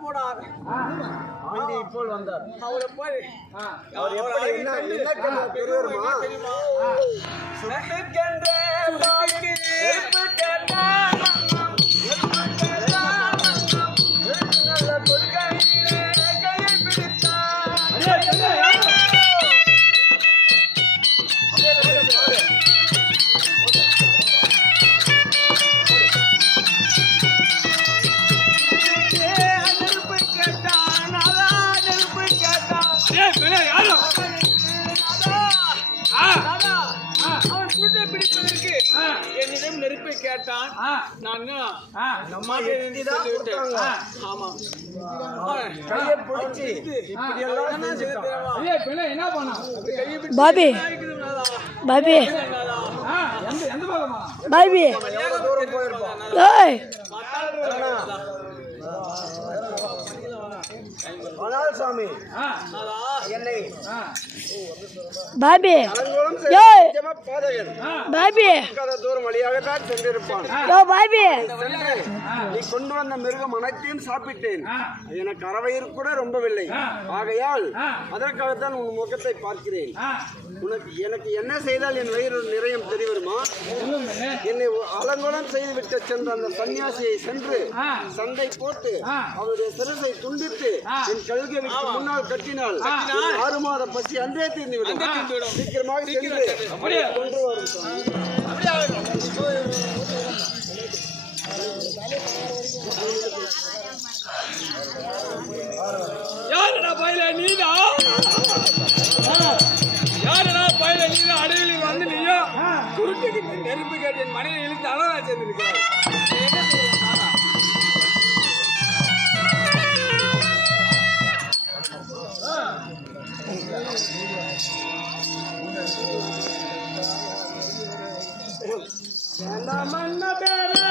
போனார். ஆண்டி இப்போ வந்தார். அவரை போய் அவர் எப்படி என்ன என்ன தெரியுமா சுட்டுக்கென்ற பிடிப்பதற்கு என்னிடம் நெருப்பை கேட்டான். நான்? நம்ம. ஆமா. பாபி. பாபி. பாபி. ஏய். ஆனால் சாமி. பாபி. பாபி. தூரம் வழியாக தான் சென்றிருப்பான். பாபி. நீ கொண்டு வந்த மிருகம் அனைத்தையும் சாப்பிட்டேன். எனக்கு அறவயிறு கூட ரொம்பவில்லை. ஆகையால் அதற்காகத்தான் உன் முகத்தை பார்க்கிறேன். உனக்கு எனக்கு என்ன செய்தால் என் வயிறு நிறையம் தெரிவருமா? என்னை அலங்கோலம் செய்து விட்டு சென்ற அந்த சன்னியாசியை சென்று சண்டை போட்டு அவருடைய சிரசை துண்டித்து என் விட்டு முன்னால் கட்டினால் என் ஆறு மாத பசி அன்றே தீர்ந்துவிடும் சீக்கிரமாக சென்று கொண்டு வரும். யாரடா பயில நீதா யாரடா பயில நீதா அடையில் வந்து நீயோ? குருட்டுக்கு நெருப்பு கேட்டு என் மனைவி இழுத்து அழகா சேர்ந்துருக்கிறார் జనమన్న పేరా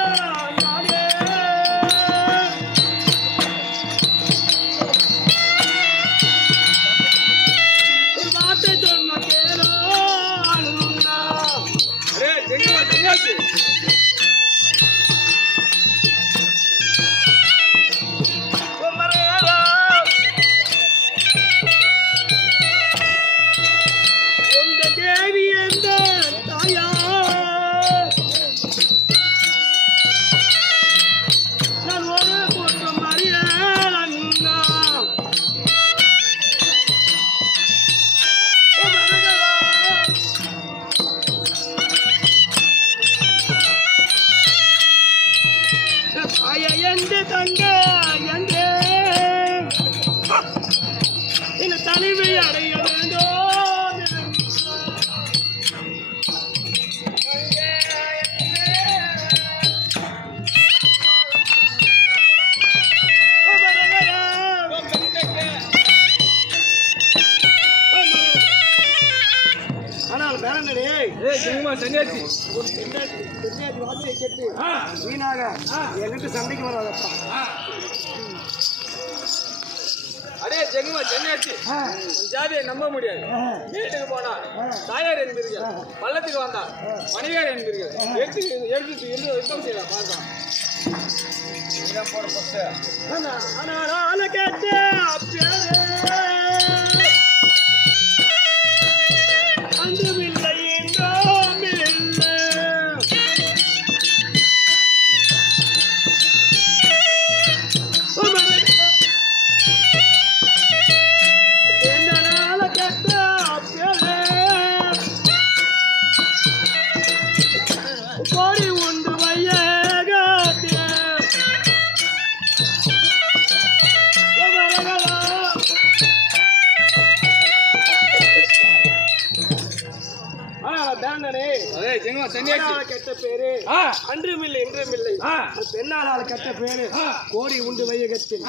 ஜெங்கமா சன்னியாசி ஒரு பெண்ணாடி பெண்ணாடி வார்த்தையை கேட்டு வீணாக சண்டைக்கு வராதப்பா. அடே ஜெங்கமா சன்னியாசி உன் ஜாதியை நம்ப முடியாது. வீட்டுக்கு போனா தாயார் என்பீர்கள் பள்ளத்துக்கு வந்தா மணியார் என்பீர்கள் எடுத்து எடுத்து இருந்து யுத்தம் செய்யலாம் பார்க்கலாம். அன்புமில்லை ஜெங்கமா சன்னியாசி கெட்ட பேரு. அன்றுமில்லை இன்றுமில்லை. பெண்ணாளால் கெட்ட பேரு. கோடி உண்டு வையகத்தில்.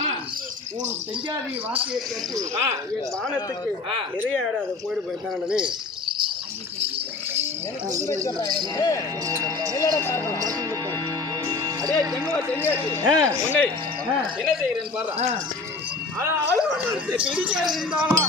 உன் செஞ்சாதி வார்த்தையை கேட்டு. என் வானத்துக்கு ஆ. நிறைய ஆடாத போயிடு போயிட்டானே அடே உன்னை என்ன செய்கிறேன் பாரு பிடிக்க இருந்தாலும்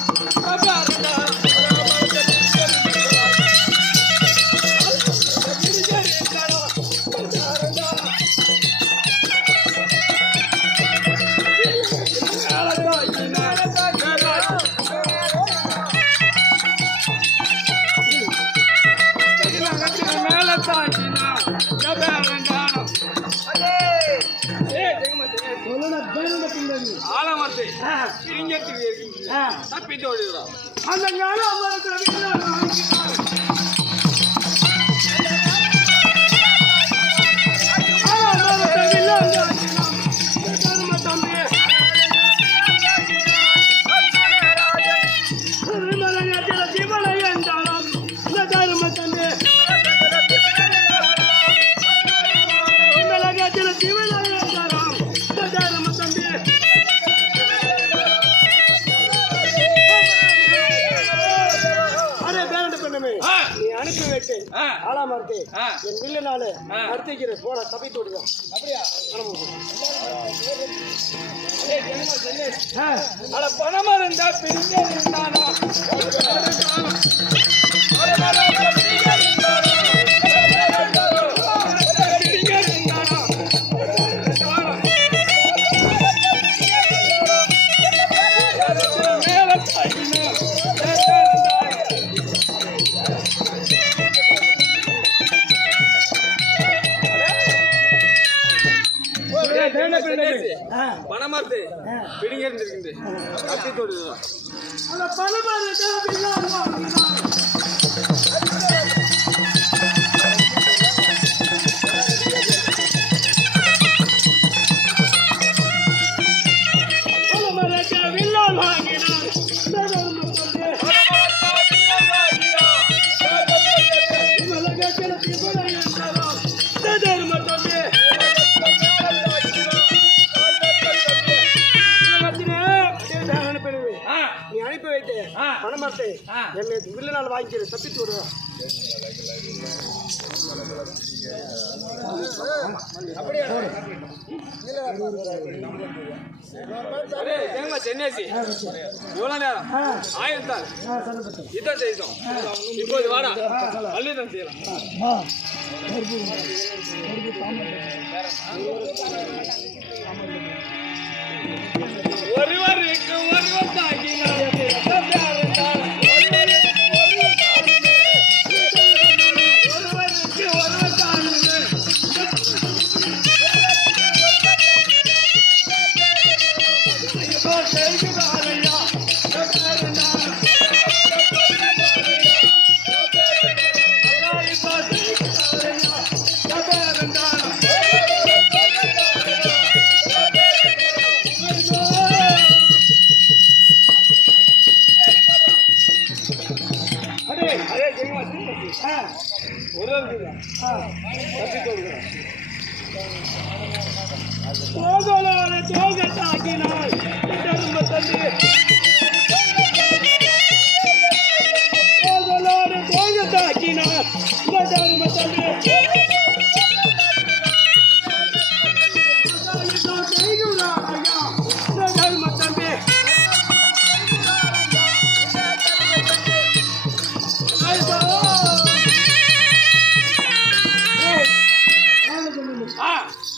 இருந்தாலும் எழுந்த பின்னணி ஆலமரத்தை. தப்பித்து ஓடுகிறோம் அந்த ஞானம் மரத்தில் வில்லால் நீ அனுப்பி வைத்தேன் ஆ. ஆலாமரத்தை ஆ. என் வில்லனாலே ஆ. நடத்திக்கிறேன் போன தப்பித்து விடுதான் அட பணமா இருந்தா பிரிஞ்சே இருந்தானா பணமாத்து பிடிங்க இருந்திருக்கின்ற கத்தி தொடுதான் ஆ. என்னை வில்லனால் வாங்கிக்கிறேன் தப்பித்து விடுவேன் சென்னேசி எவ்வளவு நேரம். ஆ. ஆயிரத்தால் ஆ சந்தோஷம். இதான் செய்தோம். இப்போது வாடா. பள்ளிதான் செய்யலாம். ஒருவருக்கு ஒருவர் தாக்கினார்.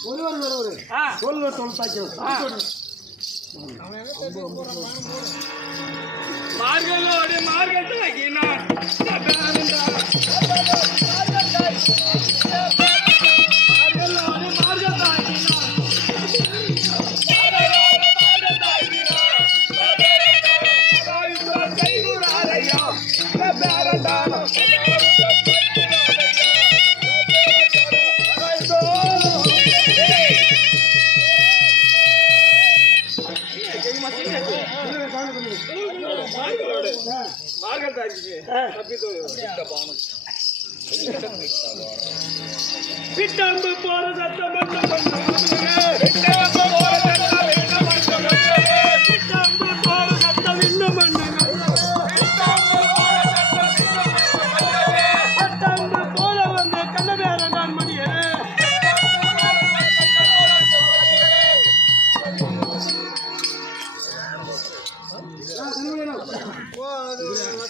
ஒருவர் ஒருவர் ஆ. சொல்ல சொல் தாக்கிறோம் மார்களோடு மார்கள் தாக்கினார் பிட்டம்பு போற சத்தம் மட்டும் பண்ணு